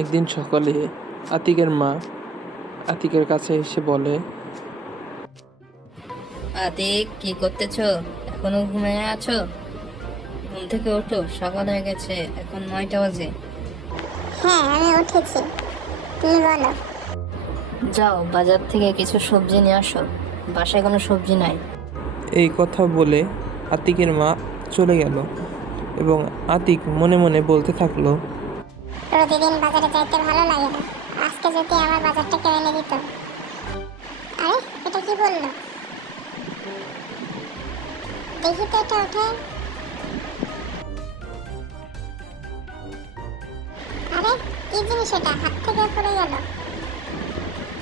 একদিন সকালে আতিকের মা আতিকের কাছে এসে বলে, আতিক, কি করতেছো? এখনো ঘুমিয়ে আছো? ঘুম থেকে ওঠো, সকাল হয়ে গেছে, এখন 9টা বাজে। হ্যাঁ, আমি উঠেছি। তুমি বলো। যাও বাজার থেকে কিছু সবজি নিয়ে আসো, বাসায় কোনো সবজি নাই। এই কথা বলে আতিকের মা চলে গেল এবং আতিক মনে মনে বলতে থাকলো, প্রতিদিন বাজারে যাইতে ভালো লাগে না। আজকে যদি আমার বাজারটা কেউ এনে দিত। আরে, এটা কি বললো? দেখি তো এটা ওঠে। আরে, কি জিনিস এটা? হাত থেকে পড়ে গেল।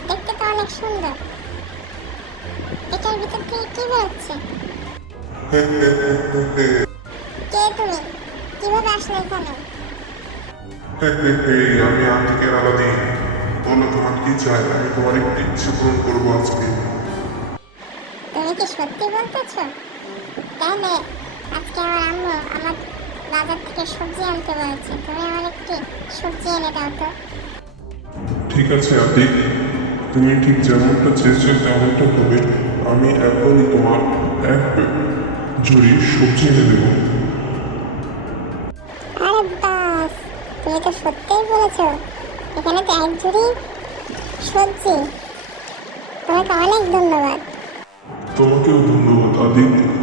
দেখতে তো অনেক সুন্দর। এটার ভিতর থেকে কি বেরোচ্ছে? কে তুমি? কিভাবে আসলে এখানে? আমি আতিকের আলাদি। বলো তোমার কি চাই, আমি তোমার একটি ইচ্ছে পূরণ করবো আজকে। তুমি কি সত্যি বলতেছো? তাহলে আজকে আমার আম্মু আমার বাজার থেকে সবজি আনতে বলেছে। তুমি আমার একটি সবজি এনে দাও তো। ঠিক আছে আতিক, তুমি ঠিক যেমনটা চেয়েছো তেমনটা হবে। আমি এখনই তোমার এক ঝুড়ি সবজি এনে দেবো। আরে বাস, তুমি তো সত্যিই বলেছো। এখানে তো এক ঝুড়ি সবজি। তোমাকে অনেক ধন্যবাদ। তোমাকেও ধন্যবাদ আদিত।